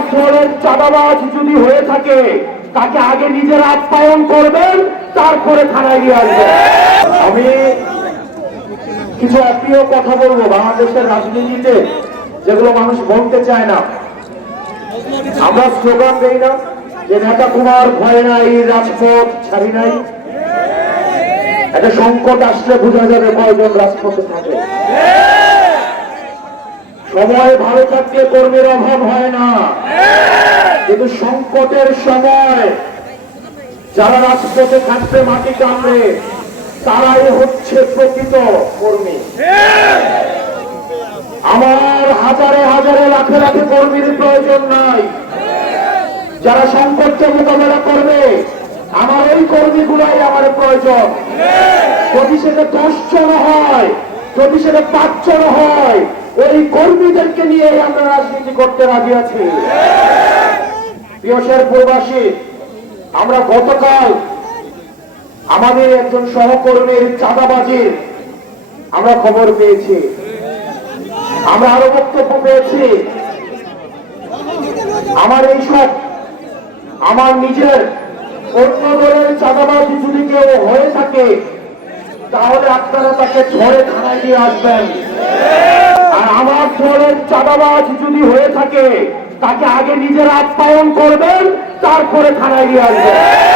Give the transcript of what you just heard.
আমার দলের চাঁদাবাজ যদি হয়ে থাকে, তাকে আগে নিজের আপ্যায়ন করবেন, তারপরে থানায় নিয়ে আসবেন। আমি কিছু অপ্রিয় কথা বলব বাংলাদেশের রাজনীতিতে, যেগুলো মানুষ বলতে চায় না। আমরা স্লোগান দেই না যে নেতা কুমার ভয় নাই, রাজপথ ছাড়ি নাই। একটা সংকট আসলে বোঝা যাবে কয়জন রাজপথে থাকে। সময় ভালো থাকলে কর্মীর অভাব হয় না। কিন্তু সংকটের সময় যারা রাজপথে থাকবে, মাটি কামড়ে তারাই হচ্ছে প্রকৃত কর্মী। আমার হাজারে হাজারে লাখে লাখে কর্মীর প্রয়োজন নাই। যারা সংকটকে মোকাবেলা করবে, আমার ওই কর্মীগুলাই আমার প্রয়োজন। যদি সেটা দশ জন হয়, যদি সেটা পাঁচ জন হয়, ওই কর্মীদেরকে নিয়ে আমরা রাজনীতি করতে রাজি আছি। শেরপুরবাসী আমরা গতকাল আমাদের একজন সহকর্মীর চাঁদাবাজির আমরা খবর পেয়েছি। আমরা আরও বক্তব্য পেয়েছি। আমার এই সব, আমার নিজের অন্য দলের চাঁদাবাজি যদি কেউ হয়ে থাকে, তাহলে আপনারা তাকে ধরে থানায় নিয়ে আসবেন। আর আমার দলের চাঁদাবাজ যদি হয়ে থাকে তাকে আগে নিজের আপ্যায়ন করবেন তারপরে থানায় নিয়ে আসবেন।